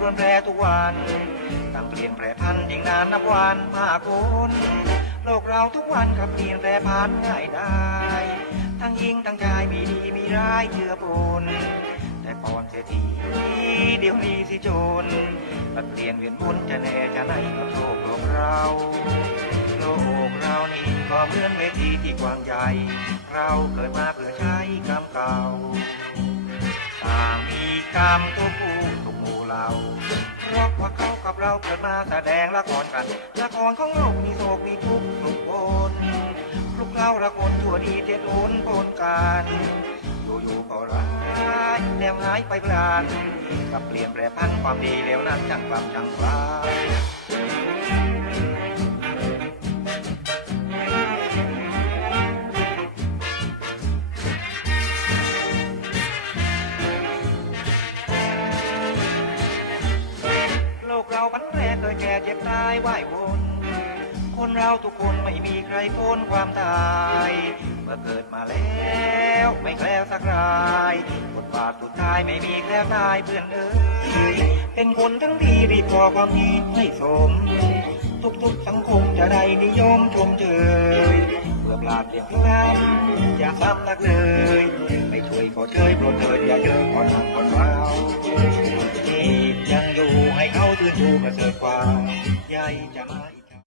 รวนแปรทุกวันตั้งเปลี่ยนแปรพันยิ่งนานนับวันภาคคนโลกเราทุกวันกับเปลี่ยนแปรพันง่ายได้ ทั้งหญิงทั้งชายมีดีมีร้ายเจือปนแต่ก่อนเสียทีเดี๋ยวนี้สิจนปัดเปลี่ยนเวียนวนจะแน่จะไหนกับโลกโลกเราโลกเรานี่ก็เหมือนเวทีที่กว้างใหญ่ เราเกิดมาเพื่อใช้กรรมเก่าต่างมีกรรมทุกผู้ เราเพราะว่าเขากับเราเกิดมาแสดงละครกันละครของโลกมีโศกมีทุกข์ทุกคนพวกเราละคนชั่วดีเจ็ดโอนปนกันอยู่ๆก็ร้ายแล้วหายไปพลานกับเปลี่ยนแปรพันความดีแล้วนั้นจังความจังกล แก่เจ็บตายว่ายวนคนเราทุกคนไม่มีใครพ้นความตาย เมื่อเกิดมาแล้วไม่แคล้วสักรายบทบาทสุดท้ายไม่มีแคล้วตายเพื่อนเอ้ยเป็นคนทั้งทีรีบพอความดีให้สม ทุกๆสังคมจะได้นิยมชมเชยเพื่อปราดเรียบลันอย่าซ้ำนักเลย ไม่ช่วยขอเชยโปรดเถิดอย่าเจอขอทาง thu mà rời qua dây trái